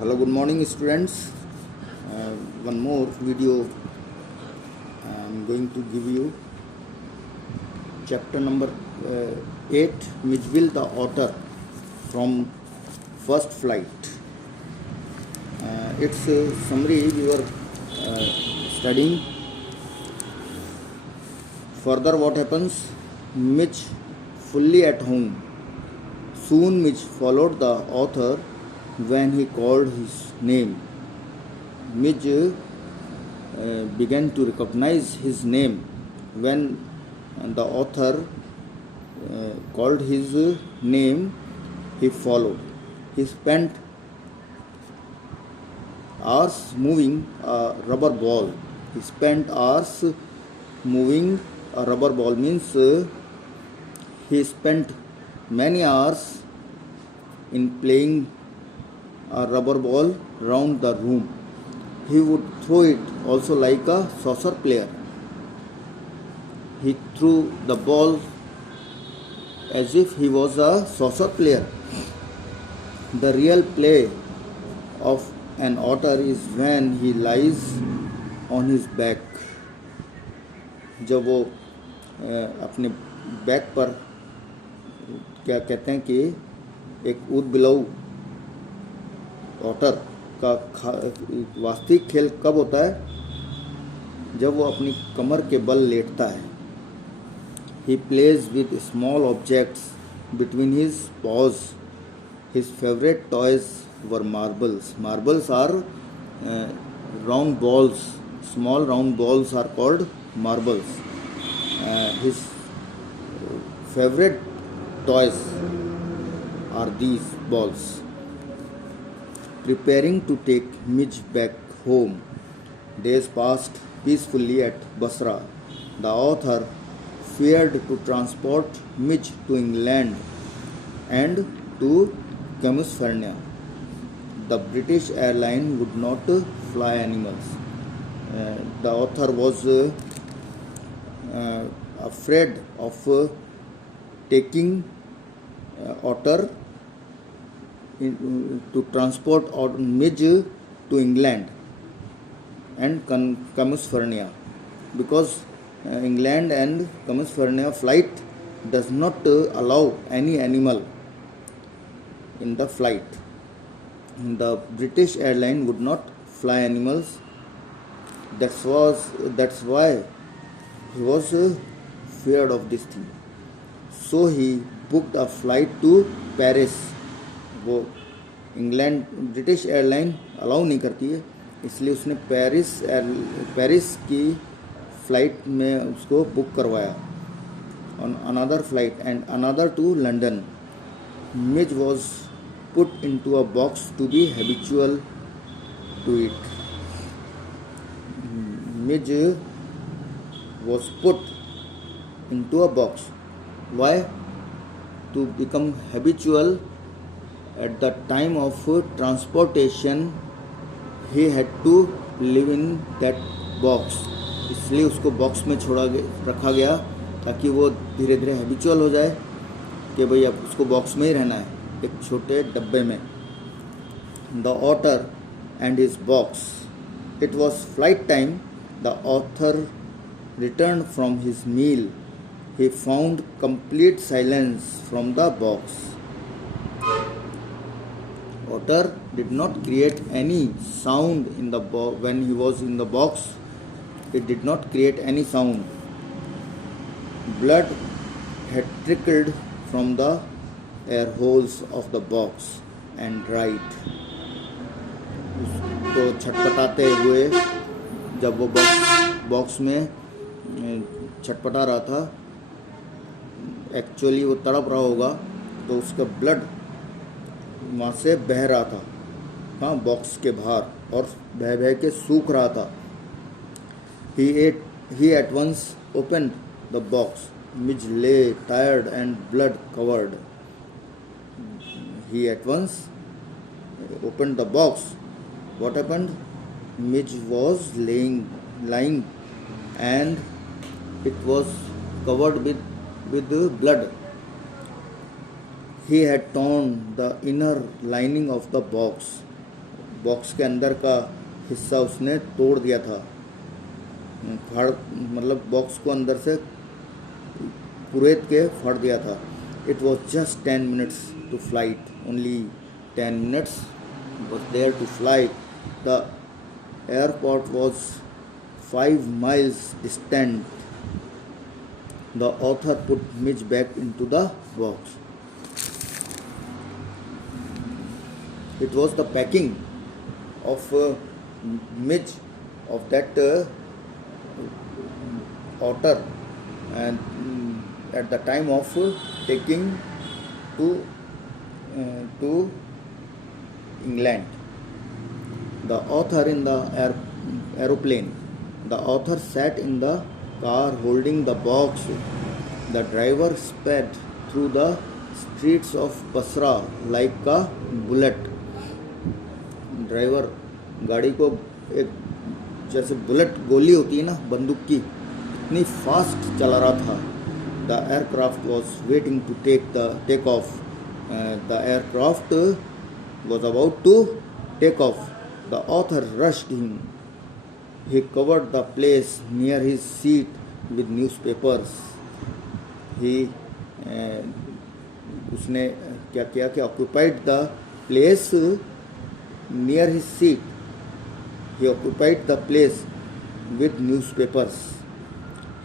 Hello, good morning, students. One more video I am going to give you. Chapter number 8, Mijville the Otter from First Flight. Its summary we were studying. Further, what happens? Mitch fully at home. Soon Mitch followed the author when he called his name. Midge began to recognize his name when the author called his name. He followed. He spent hours moving a rubber ball. He spent hours moving a rubber ball means he spent many hours in playing a rubber ball round the room. He would throw it also like a saucer player. He threw the ball as if he was a saucer player. The real play of an otter is when he lies on his back. जब वो अपने back पर क्या कहते हैं कि एक ऊद बिलाऊ otter का वास्तविक खेल कब होता है? जब वो अपनी कमर के बल लेटता है. He plays with small objects between his paws. His favorite toys were marbles. Marbles are round balls. Small round balls are called marbles. His favorite toys are these balls. Preparing to take Midge back home, days passed peacefully at Basra. The author feared to transport Midge to England and to California. The British airline would not fly animals. The author was afraid of taking otter to transport Midge to England and California, because England and California flight does not allow any animal in the flight. The British airline would not fly animals. That's why he was feared of this thing. So he booked a flight to Paris. वो England British airline allow नहीं करती है, इसलिए उसने Paris की flight में उसको book करवाया. On another flight and another to London. Mij was put into a box to be habitual to it. Mij was put into a box. Why? To become habitual. At the time of transportation, he had to live in that box. इसलिए उसको box में रखा गया ताकि वो धीरे धीरे habitual हो जाए कि भाई अब उसको बॉक्स में ही रहना है, एक छोटे डब्बे में. The otter and his box. It was flight time. The author returned from his meal. He found complete silence from the box. Otter did not create any sound in the when he was in the box. It did not create any sound. Blood had trickled from the air holes of the box and dried. उसको छटपटाते हुए जब वो box में छटपटा रहा था, actually वो तड़प रहा होगा, तो उसका ब्लड वहाँ से बह रहा था, हाँ, बॉक्स के बाहर, और बह बह के सूख रहा था. He at once opened the box. Midge lay tired and blood covered. He at once opened the box. What happened? Midge was lying and it was covered with blood. He had torn the inner lining of the box. Box के अंदर का हिस्सा उसने तोड़ दिया था, फाड़ मतलब बॉक्स को अंदर से कुरेद के फाड़ दिया था. It was just 10 minutes to flight. Only 10 minutes was there to flight. The airport was 5 miles distant. The author put Midge back into the box. It was the packing of Midge, of that otter, and at the time of taking to England. The author in the aeroplane. The author sat in the car holding the box. The driver sped through the streets of Basra like a bullet. Driver गाड़ी को एक जैसे bullet गोली होती है ना बंदूक की, इतनी फास्ट चला रहा था. The aircraft was waiting to take off. The aircraft was about to take off. The author rushed him. He covered the place near his seat with newspapers. He उसने क्या किया कि occupied the place near his seat. He occupied the place with newspapers.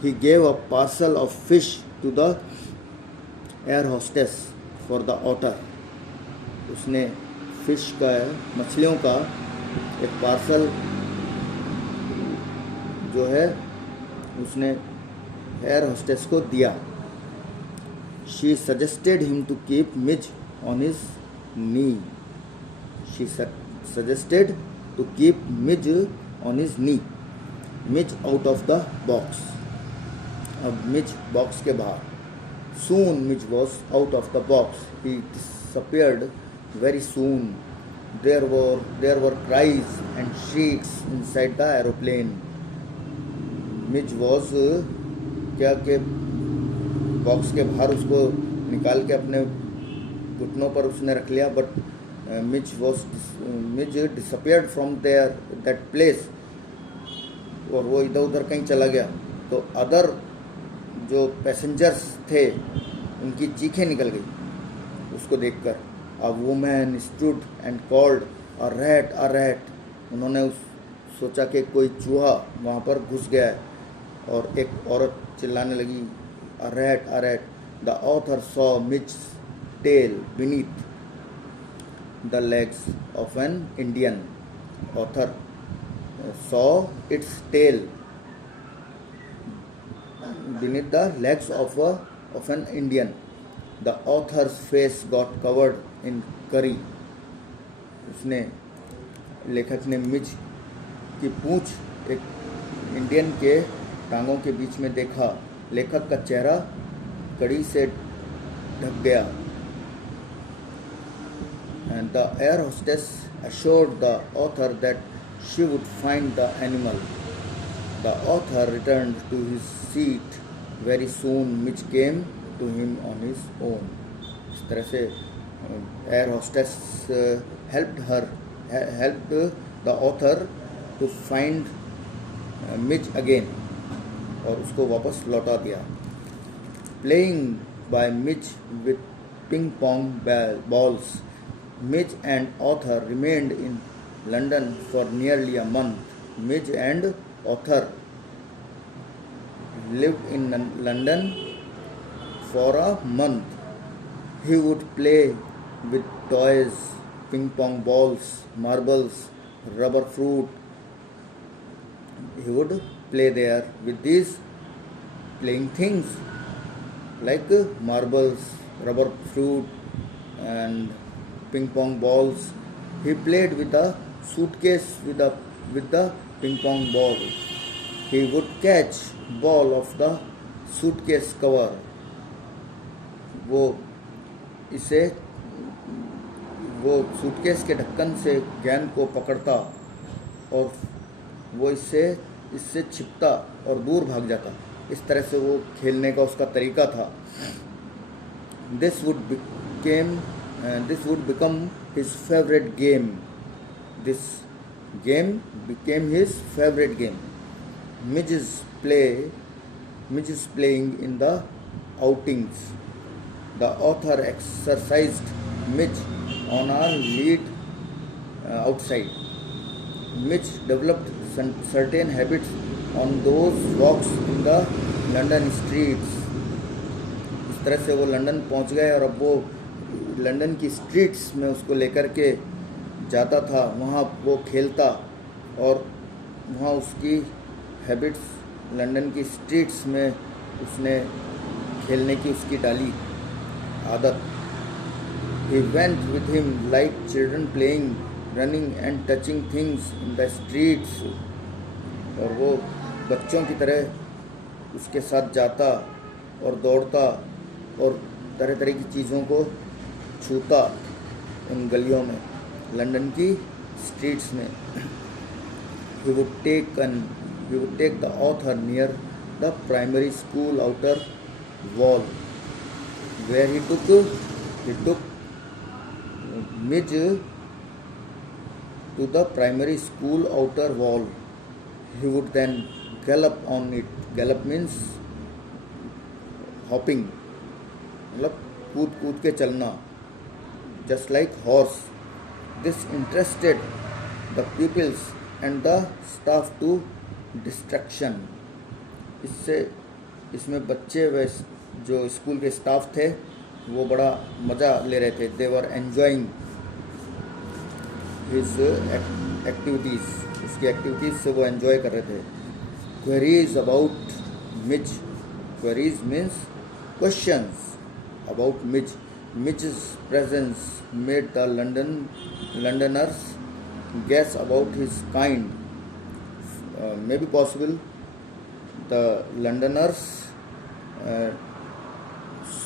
He gave a parcel of fish to the air hostess for the otter. उसने fish का, मछलियों का एक parcel जो है उसने एयर होस्टेस को दिया. She suggested him to keep Midge on his knee. She suggested to keep Midge on his knee. Midge out of the box. अब Midge box के बाहर. Soon Midge was out of the box. He disappeared very soon. There were cries and shrieks inside the aeroplane. Midge was क्या के box के बाहर उसको निकाल के अपने घुटनों पर उसने रख लिया. But Midge disappeared from that place. और वो इधर उधर कहीं चला गया. तो अदर जो पैसेंजर्स थे उनकी चीखें निकल गई उसको देखकर. A woman stood and called, a rat. उन्होंने सोचा कि कोई चूहा वहाँ पर घुस गया है, और एक औरत चिल्लाने लगी, a rat. The author saw Midge's tail beneath the legs of an Indian. Author saw its tail beneath the legs of an Indian. The author's face got covered in curry. उसने लेखक ने मिज की पूंछ एक इंडियन के टांगों के बीच में देखा. लेखक का चेहरा कड़ी से ढक गया. And the air hostess assured the author that she would find the animal. The author returned to his seat very soon. Midge came to him on his own. इस तरह से air hostess helped the author to find Midge again, और उसको वापस लौटा दिया. Playing by Midge with ping pong balls. Midge and author remained in London for nearly a month. Midge and author lived in London for a month. He would play with toys, ping pong balls, marbles, rubber fruit. He would play there with these playing things like marbles, rubber fruit, and ping pong balls. He played with a suitcase with the ping pong ball. He would catch ball of the suitcase cover. वो suitcase के ढक्कन से गेंद को पकड़ता और वो इससे छिपता और दूर भाग जाता. इस तरह से वो खेलने का उसका तरीका था. This would become his favorite game. This game became his favorite game. Midge is playing in the outings. The author exercised Midge on a lead outside. Midge developed certain habits on those walks in the London streets. इस तरह से वो London पहुंच गए और अब वो London की स्ट्रीट्स में उसको लेकर के जाता था, वहाँ वो खेलता और वहाँ उसकी हैबिट्स लंदन की स्ट्रीट्स में उसने खेलने की उसकी डाली आदत. He went with him like children playing, running and touching things in the streets. और वो बच्चों की तरह उसके साथ जाता और दौड़ता और तरह तरह की चीज़ों को छूता उन गलियों में, लंदन की स्ट्रीट्स में. He would take the author near the primary school outer wall, where he took Midge to the primary school outer wall. He would then gallop on it. Gallop means hopping, मतलब कूद के चलना, just like horse. This interested the pupils and the staff to distraction. इसमें बच्चे व जो school के staff थे वो बड़ा मज़ा ले रहे थे. They were enjoying his activities. उसकी एक्टिविटीज़ से वो एंजॉय कर रहे थे. Queries about Midge. Queries means questions about Midge. Midge's presence made the Londoners guess about his kind. Maybe possible the Londoners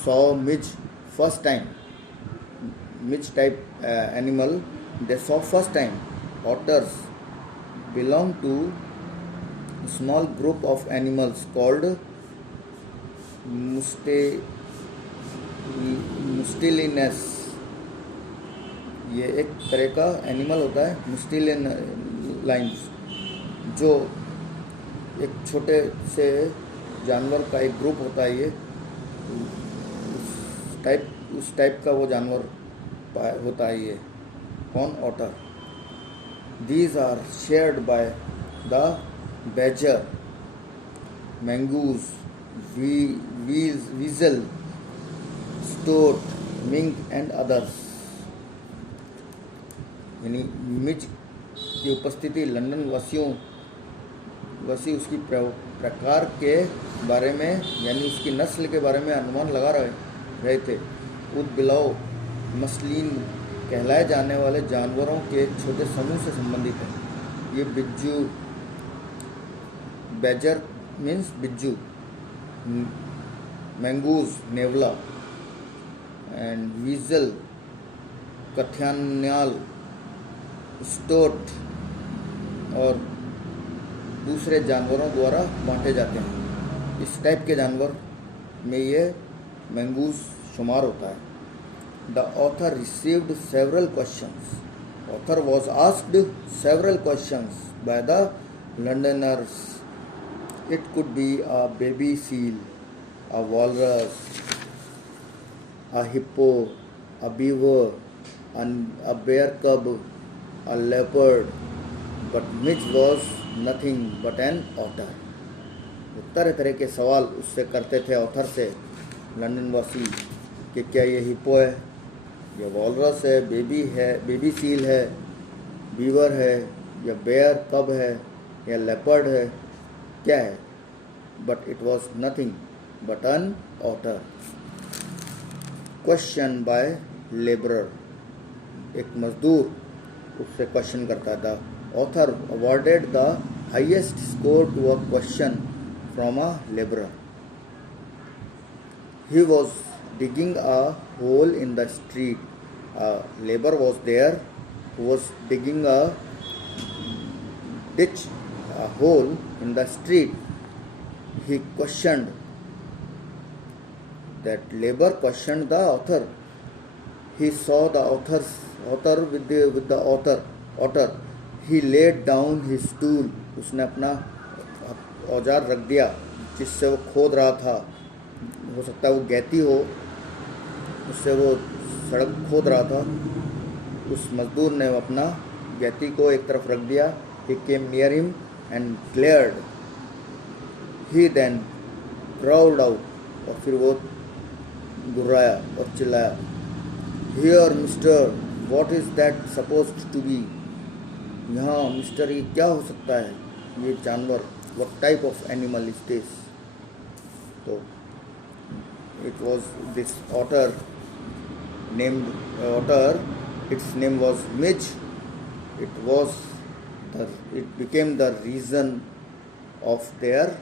saw Midge first time. Midge type animal they saw first time. Otters belong to a small group of animals called मुस्टिलिनस. ये एक तरह का animal होता है मुस्टिलिनस, जो एक छोटे से जानवर का एक ग्रुप होता है. ये उस टाइप का वो जानवर होता है. ये कौन? Otter. These are shared by the badger, mongoose, weasel, stoat, mink and others. यानी मिज की उपस्थिति लंदन वासी उसकी प्रकार के बारे में यानी उसकी नस्ल के बारे में अनुमान लगा रहे थे. उदबिलाव मसलिन कहलाए जाने वाले जानवरों के एक छोटे समूह से संबंधित है. ये बिज्जू, बैजर मीन्स बिज्जू, मैंगूज नेवला एंड वीजल कथ्यान्याल, स्टोट और दूसरे जानवरों द्वारा बांटे जाते हैं. इस टाइप के जानवर में ये मैंगूज शुमार होता है. The author received several questions. Author was asked several questions by the Londoners. It could be a baby seal, a walrus, a hippo, a beaver, a bear cub, a leopard, but Midge was nothing but an otter. तरह तरह के सवाल उससे करते थे author से London वासी कि क्या ये हिप्पो है, या वॉलरस है, बेबी सील है, बीवर है, या बेयर कब है, या लेपर्ड है, क्या है. But it was nothing but an otter. Question by labourer. एक मजदूर उससे क्वेश्चन करता था. Author awarded the highest score to a question from a labourer. He was digging a hole in the street. A laborer was there who was digging a ditch, a hole in the street. He questioned. That laborer questioned the author. He saw the author with the author. otter. He laid down his tool. उसने अपना औजार रख दिया जिससे वो खोद रहा था. हो सकता है वो गैती हो, उससे वो सड़क खोद रहा था. उस मजदूर ने अपना गैती को एक तरफ रख दिया. He came near him and glared. He then growled out. और फिर वो गुर्राया और चिल्लाया. Here, mister, what is that supposed to be? यहाँ मिस्टर ये क्या हो सकता है, ये जानवर. What type of animal is this? तो it was this otter named otter. Its name was Midge. It became the reason of their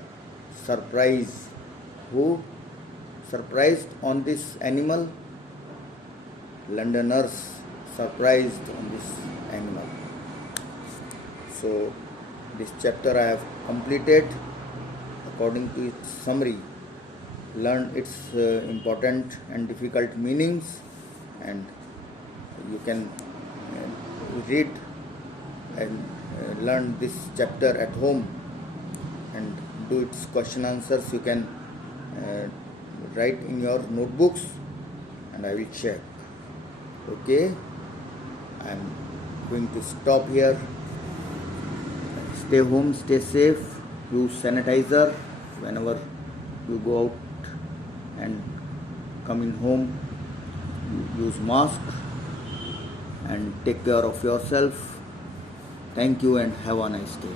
surprise. Who surprised on this animal? Londoners surprised on this animal. So this chapter I have completed according to its summary. Learn its important and difficult meanings, and you can read and learn this chapter at home and do its question answers. You can write in your notebooks and I will check. Okay, I am going to stop here. Stay home, stay safe, use sanitizer whenever you go out and come in home. Use mask and take care of yourself. Thank you and have a nice day.